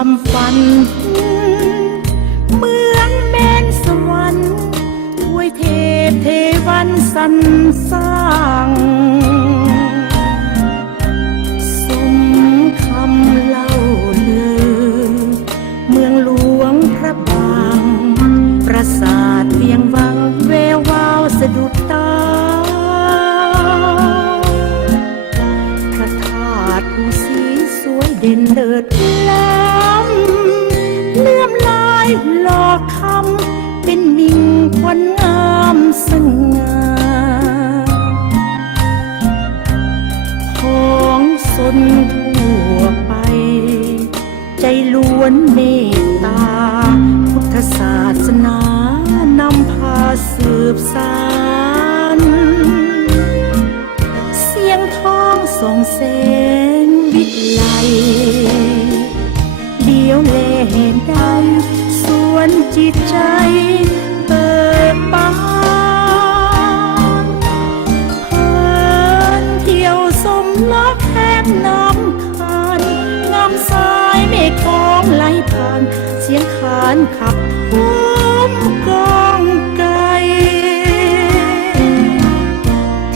ความฝันเมืองแมนสวรรค์ถวยเทพเทวันสรรสร้างสมคำเล่าลือเมืองหลวงพระบางปราสาทเวียงวังแวววาวสะดุดตาพระธาตุผู้สีสวยเด่นเลิศล้ำเลื่อมลายหล่อคำเป็นมิ่งควันงามสง่าของสนทั่วไปใจล้วนเมตตาพุทธศาสนานำพาสืบสานเสียงท้องส่งแสงวิไลเดียวแลเห็นได้สวนจิตใจเบิกบานเพลินเที่ยวสมล้อแคมน้ำคานงามสายเมฆของไหลผ่านเสียงขานขับทุมกองไกล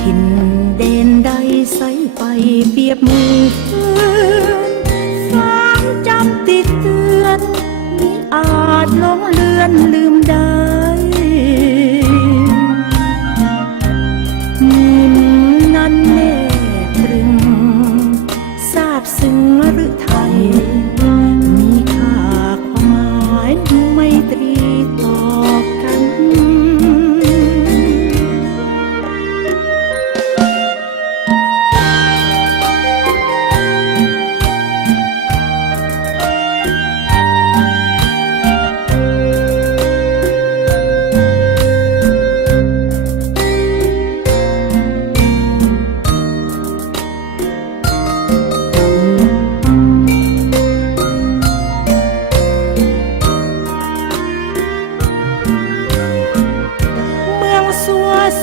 ถิ่นเด่นใดใสไปเปรียบมือเพื่อนความจำติดเตือนมิอาจหลงเลือนลืมได้นิ่มนั้นแน่ตรึงทราบซึ้งหรือไทยมีค่าความหมายไมตรีต่อกัน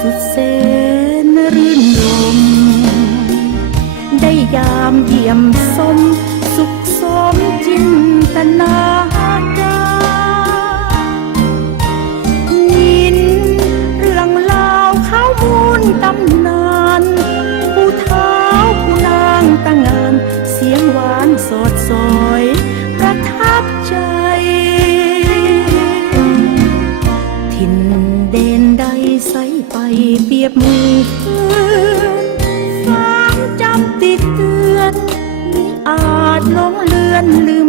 สุดแสนรื่นรมได้ยามเยี่ยมสมสุขสมจินตนาการยินเรื่องเล่าข้าวมูลตำนานผู้เท้าผู้นางตั้งงานเสียงหวานสดสอยประทับใจถิ่นเด่นใดใสไปเปรียบมือเพื่อนความจำติดเตือนมิอาจหลงเลือนลืม